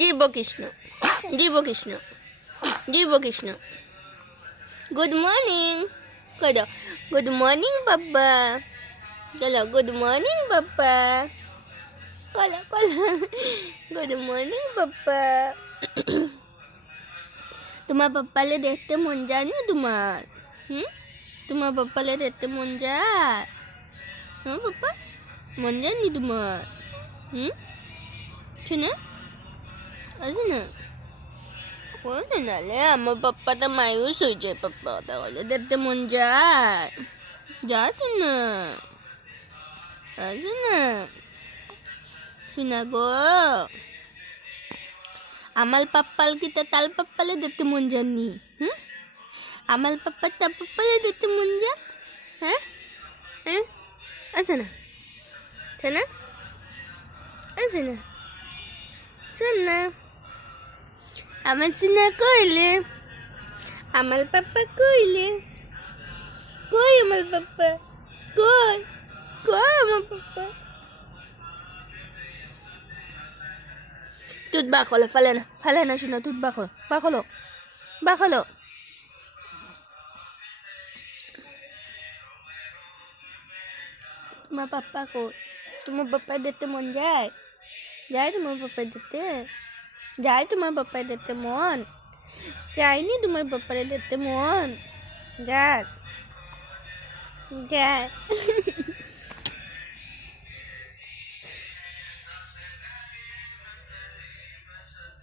জীব কৃষ্ণ, জীব কৃষ্ণ, জীব কৃষ্ণ। গুড মর্নিং করো, গুড মর্নিং বাবা, চলো গুড মর্নিং বাবা, বলো বলো গুড মর্নিং বাবা। তোমার পাপ্পালে দেখতে মন যায় না তোমার? তোমার পাপ্পালে দেখতে মন যায়? হ্যাঁ পাপ্পা, মন যায়নি তোমার? শুনে আছে না? ও নাহলে আমার পাপ্পাটা মায়ুস হয়ে যায়। পাপ্পা তাহলে দেখতে মন যায়, যাচ্ছে না, আছে না শোনা গো? আমার পাপ্পাল কি তাল পাপ্পালে দেখতে মন যায়নি? আমার পাপ্পা তাল পাপ্পালে দেখতে মন যায়? হ্যাঁ হ্যাঁ, আছে না? শোনা আছে না? শোন না আমার শোনা কইলে, আমার পাপ্পা কইলে, কই আমার পাপ্পা, কই কই আমার পাপ্পা? তুত বাখলো, ফেলে না শোনা, তুত বাখলো, বাখলো, বাখলো। তোমার পাপ্পা কো? তোমার পাপ্পা দেখতে মন যায়? যায় তোমার পাপ্পা দেখতে? যায় তোমার পাপ্পা দেখতে মন? যায়নি তোমার পাপ্পারে দেখতে মন? যায় যায়।